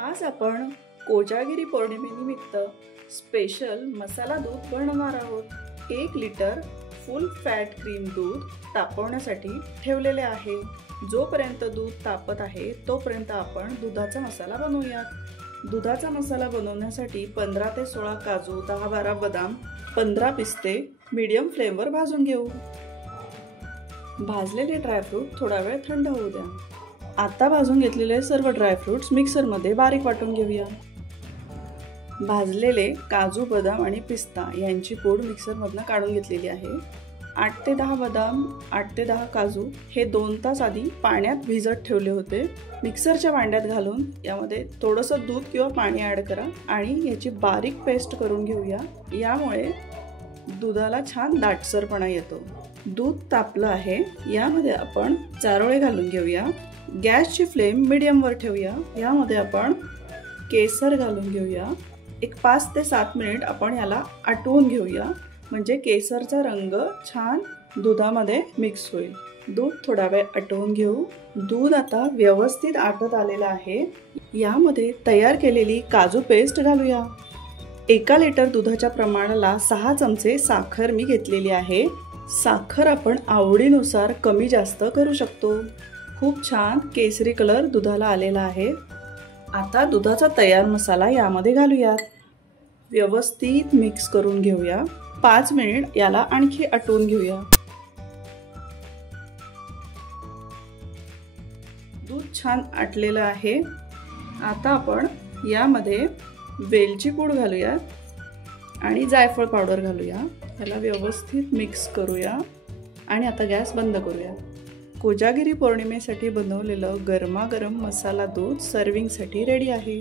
आज आपण कोजागिरी पौर्णिमेनिमित्त स्पेशल मसाला दूध बनवणार आहोत। 1 लिटर फुल फॅट क्रीम दूध तापवण्यासाठी ठेवलेले आहे। जोपर्यंत दूध तापत आहे तोपर्यंत आपण दुधाचा मसाला बनवूयात। दुधाचा मसाला बनवण्यासाठी 15 ते 16 काजू, 10-12 बदाम, 15 पिस्ते मीडियम फ्लेमवर भाजून घेऊ। भाजलेले ड्रायफ्रूट थोडा वेळ थंड होऊ द्या। आता भाजून घेतलेले सर्व ड्रायफ्रूट्स मिक्सरमध्ये बारीक वाटून घेऊया। भाजलेले काजू, बदाम आणि पिस्ता यांची पूड मिक्सरमधून काढून घेतलेली आहे। 8 ते 10 बदाम, 8 ते 10 काजू हे 2 तास आधी पाण्यात भिजत ठेवले होते। मिक्सरच्या भांड्यात घालून यामध्ये थोडंसं दूध किंवा पाणी ॲड करा आणि याची बारीक पेस्ट करून घेऊया। यामुळे दुधाला छान दाटसरपणा येतो। दूध तापलं आहे, यामध्ये आपण चारोळे घालून घेऊया। गॅसची फ्लेम मीडियमवर ठेवूया। यामध्ये आपण केसर घालून घेऊया। एक 5 ते 7 मिनिट आपण याला आटवून घेऊया, म्हणजे केसरचा रंग छान दुधामध्ये मिक्स होईल। दूध थोडा वेळ आटवून घेऊ। दूध आता व्यवस्थित आटत आलेलं आहे। यामध्ये तयार केलेली काजू पेस्ट घालूया। 1 लिटर दुधाच्या प्रमाणाला 6 चमचे साखर मी घेतलेली आहे। साखर आपण आवडीनुसार कमी जास्त करू शकतो। खूप छान केसरी कलर दुधाला आलेला आहे। आता दुधाचा तयार मसाला यामध्ये घालूयात। व्यवस्थित मिक्स करून घेऊया। 5 मिनिट याला आणखी आटवून घेऊया। दूध छान आटलेलं आहे। आता आपण यामध्ये वेलची पूड घालूया आणि जायफळ पावडर घालूया। याला व्यवस्थित मिक्स करूया आणि आता गॅस बंद करूया। कोजागिरी पौर्णिमेसाठी बनवलेलं गरमागरम मसाला दूध सर्विंगसाठी रेडी आहे।